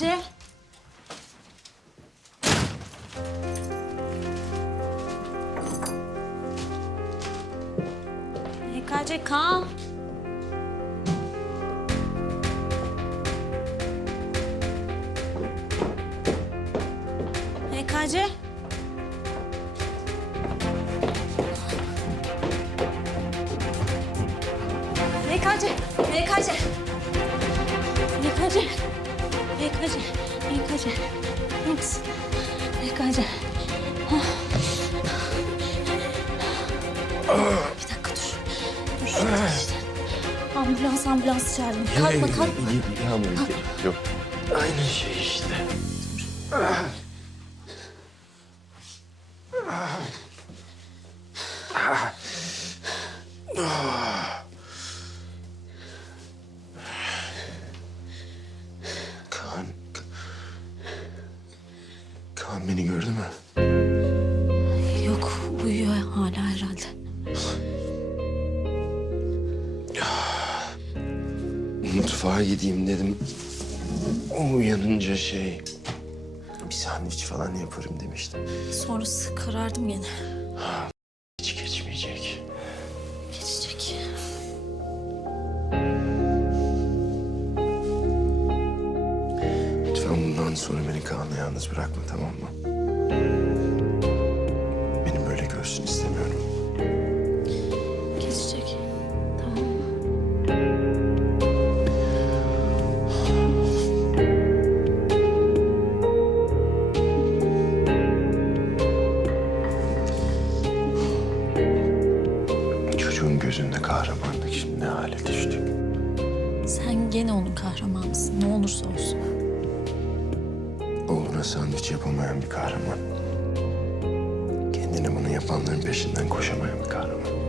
MKC. MKC Kaan. MKC. MKC. MKC. MKC. MKC. İyi misin? MKC. Ah. Bir dakika dur. Dur şurada işte. Ambulans ambulans çağırın. Kalkma kalkma. Yok. Aynı şey işte. Kaan. Kaan beni gördü mü? Yok uyuyor hala herhalde. Mutfağa gideyim dedim. O uyanınca şey... Bir sandviç falan yaparım demiştim. Sonrası karardım gene. Hiç geçmeyecek. Geçecek. Lütfen bundan sonra beni Kaan'la yalnız bırakma tamam mı? Gözünde kahramanlık şimdi ne hale düştük. Sen gene onun kahramanısın. Ne olursa olsun. Oğluna sandviç yapamayan bir kahraman. Kendine bunu yapanların peşinden koşamayan bir kahraman.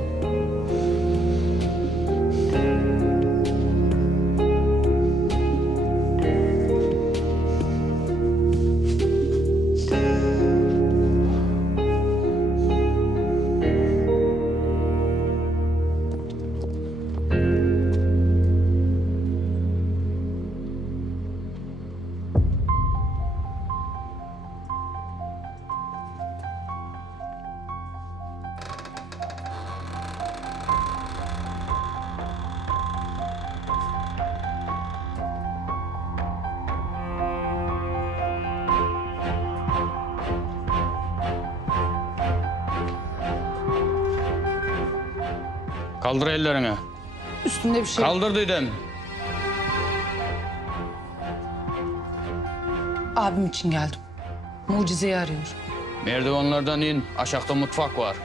Kaldır ellerini. Üstümde bir şey. Kaldır dedim. Abim için geldim. Mucizeyi arıyor. Merdivenlerden in. Aşağıda mutfak var.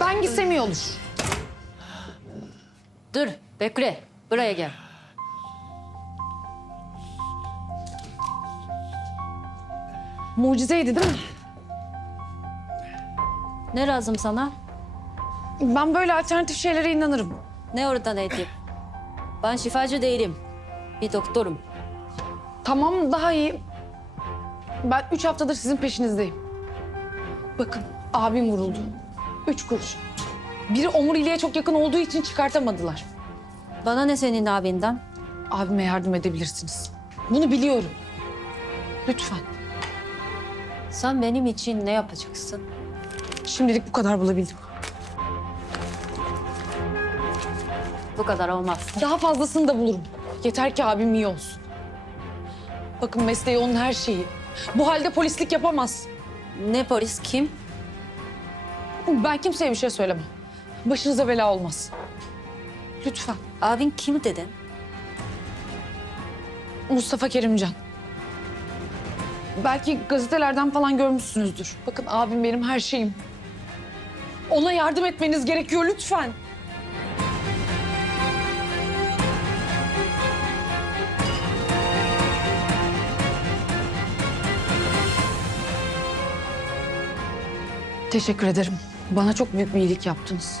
Ben gitsem iyi olur. Dur, bekle. Buraya gel. Mucizeydi değil mi? Ne lazım sana? Ben böyle alternatif şeylere inanırım. Ne oradan edeyim? Ben şifacı değilim. Bir doktorum. Tamam daha iyi. Ben üç haftadır sizin peşinizdeyim. Bakın abim vuruldu. Üç kuruş. Biri omuriliğe çok yakın olduğu için çıkartamadılar. Bana ne senin abinden? Abime yardım edebilirsiniz. Bunu biliyorum. Lütfen. Sen benim için ne yapacaksın? Şimdilik bu kadar bulabildim. Bu kadar olmaz. Daha fazlasını da bulurum. Yeter ki abim iyi olsun. Bakın mesleği onun her şeyi. Bu halde polislik yapamaz. Ne polis kim? Ben kimseye bir şey söylemem. Başınıza bela olmaz. Lütfen. Abin kim dedin? Mustafa Kerimcan. Belki gazetelerden falan görmüşsünüzdür. Bakın abim benim her şeyim. Ona yardım etmeniz gerekiyor lütfen. Teşekkür ederim. Bana çok büyük bir iyilik yaptınız.